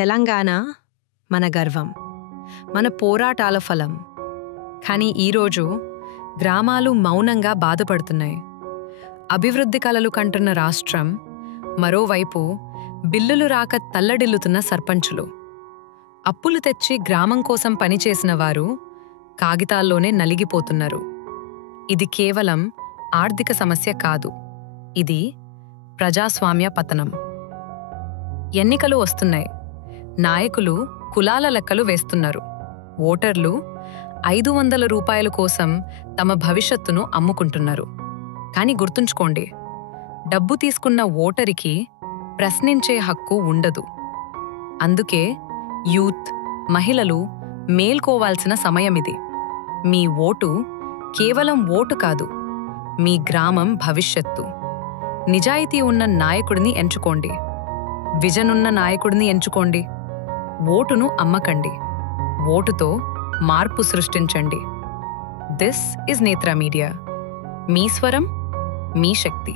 తెలంగాణ మన గర్వం, మన పోరాటాల ఫలం. కానీ ఈరోజు గ్రామాలు మౌనంగా బాధపడుతున్నాయి. అభివృద్ధి కలలు కంటున్న రాష్ట్రం, మరోవైపు బిల్లులు రాక తల్లడిల్లుతున్న సర్పంచులు. అప్పులు తెచ్చి గ్రామం కోసం పనిచేసిన వారు కాగితాల్లోనే నలిగిపోతున్నారు. ఇది కేవలం ఆర్థిక సమస్య కాదు, ఇది ప్రజాస్వామ్య పతనం. ఎన్నికలు వస్తున్నాయి. నాయకులు కులాల లెక్కలు వేస్తున్నారు. ఓటర్లు 500 రూపాయల కోసం తమ భవిష్యత్తును అమ్ముకుంటున్నారు. కానీ గుర్తుంచుకోండి, డబ్బు తీసుకున్న ఓటరికి ప్రశ్నించే హక్కు ఉండదు. అందుకే యూత్, మహిళలు మేల్కోవాల్సిన సమయమిది. మీ ఓటు కేవలం ఓటు కాదు, మీ గ్రామం భవిష్యత్తు. నిజాయితీ ఉన్న నాయకుడిని ఎంచుకోండి, విజనున్న నాయకుడిని ఎంచుకోండి. ఓటును అమ్మకండి, ఓటుతో మార్పు సృష్టించండి. దిస్ ఇస్ నేత్ర మీడియా. మీ స్వరం, మీ శక్తి.